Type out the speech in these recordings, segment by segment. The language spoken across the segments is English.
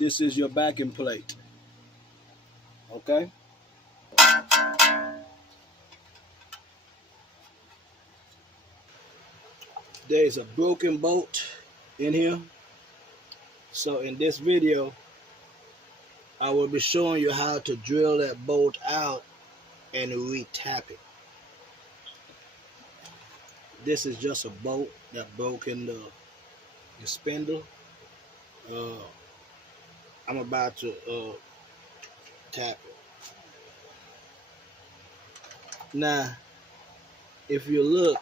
This is your backing plate. Okay? There is a broken bolt in here. So in this video, I will be showing you how to drill that bolt out and re-tap it. This is just a bolt that broke in the spindle. I'm about to tap it. Now, if you look,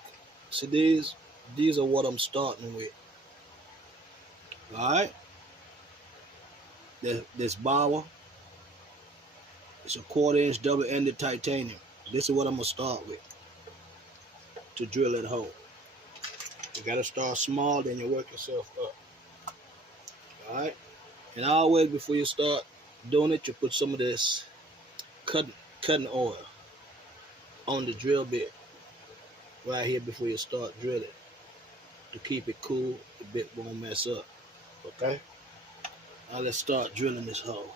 see these are what I'm starting with. Alright? This bowl, it's a 1/4-inch double-ended titanium. This is what I'm going to start with to drill that hole. You got to start small, then you work yourself up. Alright? And always before you start doing it, you put some of this cutting oil on the drill bit right here before you start drilling to keep it cool. The bit won't mess up. Okay? Now let's start drilling this hole.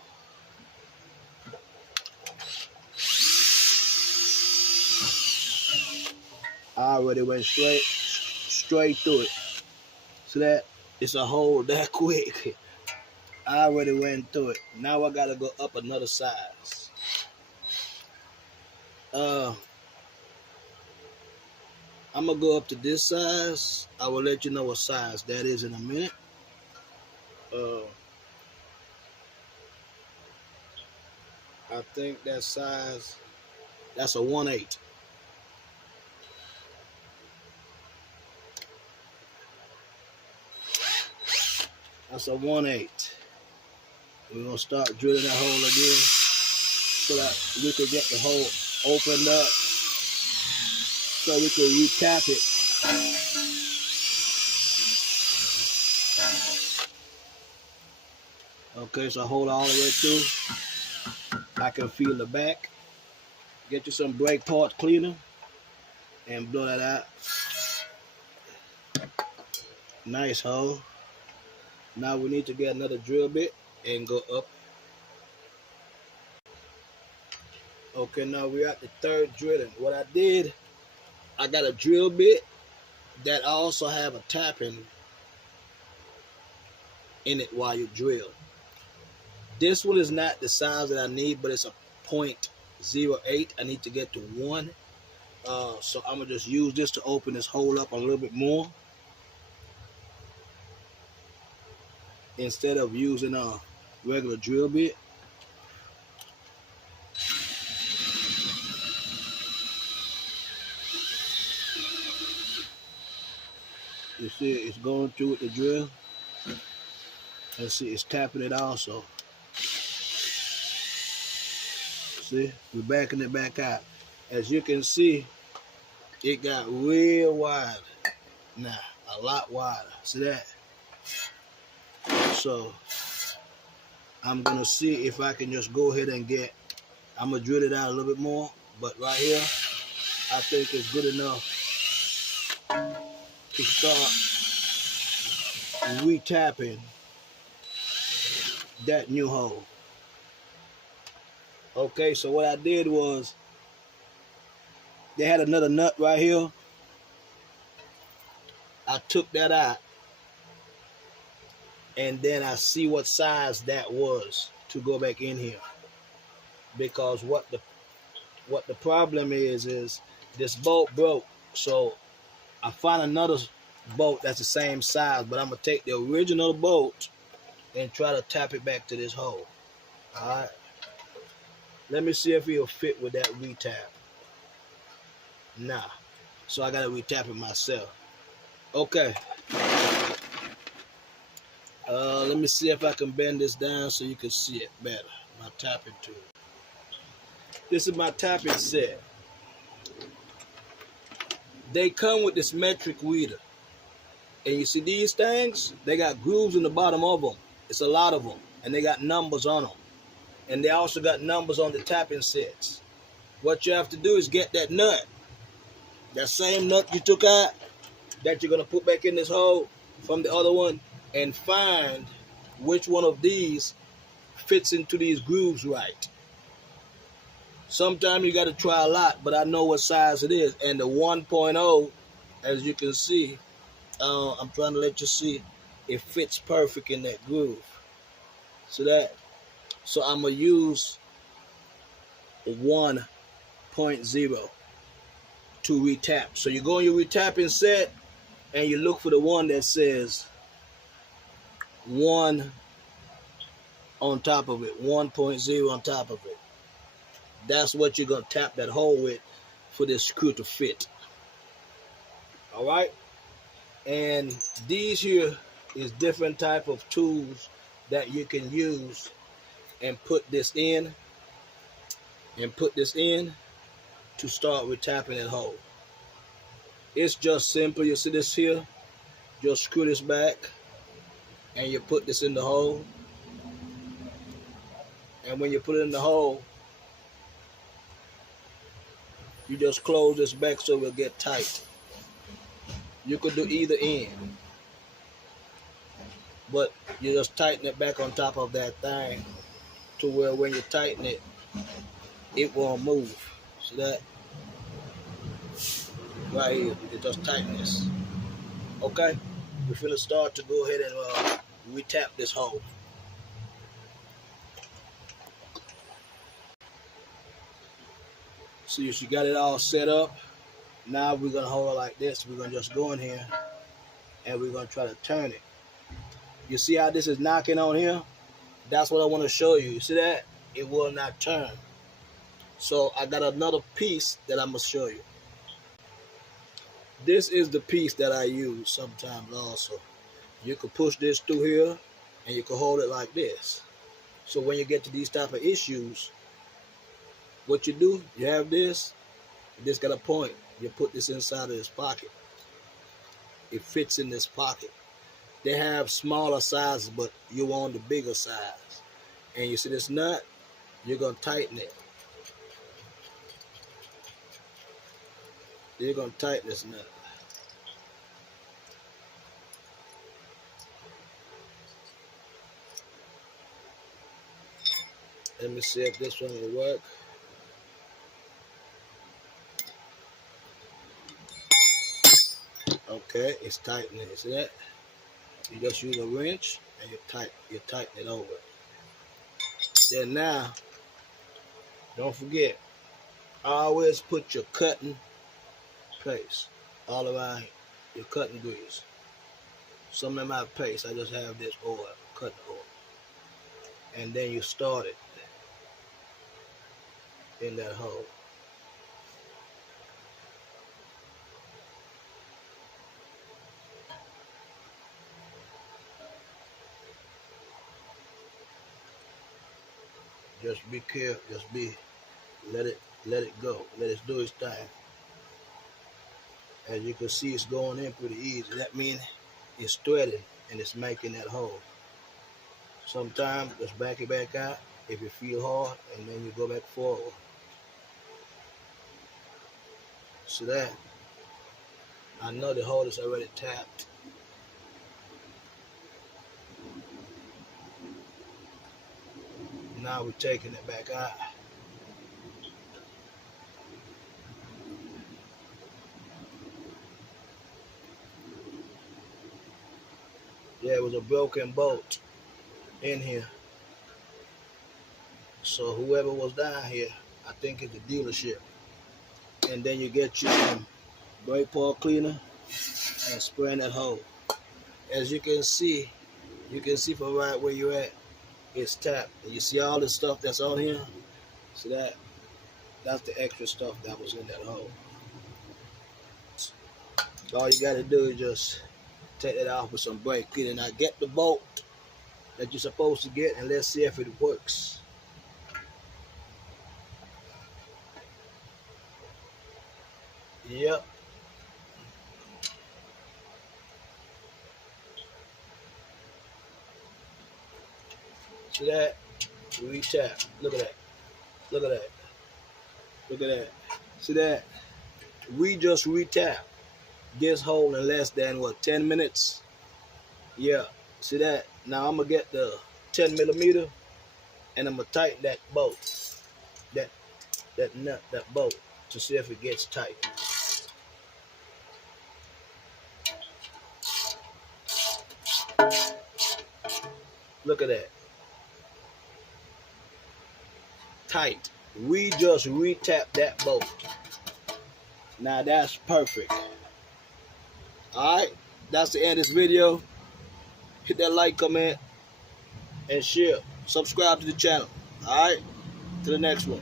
I already went straight through it. See that? It's a hole that quick. I already went through it. Now I gotta go up another size. I'm gonna go up to this size. I will let you know what size that is in a minute. I think that size, that's a 1/8. That's a 1/8. We're gonna start drilling that hole again so that we can get the hole opened up so we can re-tap it. Okay, so hold all the way through. I can feel the back. Get you some brake part cleaner and blow that out. Nice hole. Now we need to get another drill bit and go up. Okay, now we're at the third drilling. What I did, I got a drill bit that also have a tapping in it while you drill. This one is not the size that I need, but it's a 0.08. I need to get to 1. So I'm gonna just use this to open this hole up a little bit more instead of using a regular drill bit. You see it's going through with the drill. Let's see, it's tapping it also. See, we're backing it back out. As you can see, it got real wide. Now, a lot wider. See that? So, I'm going to see if I can just go ahead and I'm going to drill it out a little bit more. But right here, I think it's good enough to start re-tapping that new hole. Okay, so what I did was, they had another nut right here. I took that out, and then I see what size that was to go back in here. Because what the problem is this bolt broke. So I found another bolt that's the same size, but I'm gonna take the original bolt and try to tap it back to this hole. Alright. Let me see if it'll fit with that re-tap. Nah. So I gotta re-tap it myself. Okay. Let me see if I can bend this down so you can see it better. My tapping tool. This is my tapping set. They come with this metric reader. And you see these things? They got grooves in the bottom of them. It's a lot of them. And they got numbers on them. And they also got numbers on the tapping sets. What you have to do is get that nut. That same nut you took out, that you're going to put back in this hole from the other one, and find which one of these fits into these grooves right. Sometimes you got to try a lot, but I know what size it is. And the 1.0, as you can see, I'm trying to let you see, it fits perfect in that groove. So I'm going to use 1.0 to retap. So you go in your retapping set and you look for the one that says 1 on top of it, 1.0 on top of it. That's what you're going to tap that hole with for this screw to fit. All right? And these here is different type of tools that you can use and put this in to start retapping that hole. It's just simple. You see this here? Just screw this back and you put this in the hole. And when you put it in the hole, you just close this back so it will get tight. You could do either end, but you just tighten it back on top of that thing to where when you tighten it, it won't move. See that? Right here, you just tighten this. Okay? We're finna start to go ahead and retap this hole. See, she got it all set up. Now we're gonna hold it like this. We're gonna just go in here and we're gonna try to turn it. You see how this is knocking on here? That's what I want to show you. You see that? It will not turn. So I got another piece that I'm gonna show you. This is the piece that I use sometimes also. You can push this through here and you can hold it like this. So when you get to these type of issues, what you do, you have this got a point. You put this inside of this pocket. It fits in this pocket. They have smaller sizes, but you want the bigger size. And you see this nut, you're gonna tighten it. You're gonna tighten this nut. Let me see if this one will work. Okay, it's tightening. See that? You just use a wrench and you tighten it over. Then now, don't forget, always put your cutting paste all around your cutting grease. Some of my paste, I just have this oil, cutting oil. And then you start it in that hole. Just be careful, let it go. Let it do its thing. As you can see, it's going in pretty easy. That means it's threading and it's making that hole. Sometimes just back it back out if you feel hard, and then you go back forward. See that? I know the hole is already tapped. Now we're taking it back out. Yeah, it was a broken bolt in here. So whoever was down here, I think it's the dealership. And then you get your brake part cleaner and spray in that hole. As you can see from right where you're at, it's tapped. And you see all the stuff that's on here? See that? That's the extra stuff that was in that hole. So all you gotta do is just take it off with some brake cleaner. Now get the bolt that you're supposed to get and let's see if it works. Yep. See that? Retap. Look at that. Look at that. Look at that. See that? We just retap this hole in less than what, 10 minutes? Yeah. See that? Now I'm gonna get the 10 millimeter And I'm gonna tighten that bolt, that nut, that bolt, to see if it gets tight. Look at that. Tight. We just re-tap that bolt. Now that's perfect. Alright, that's the end of this video. Hit that like, comment, and share. Subscribe to the channel. Alright, to the next one.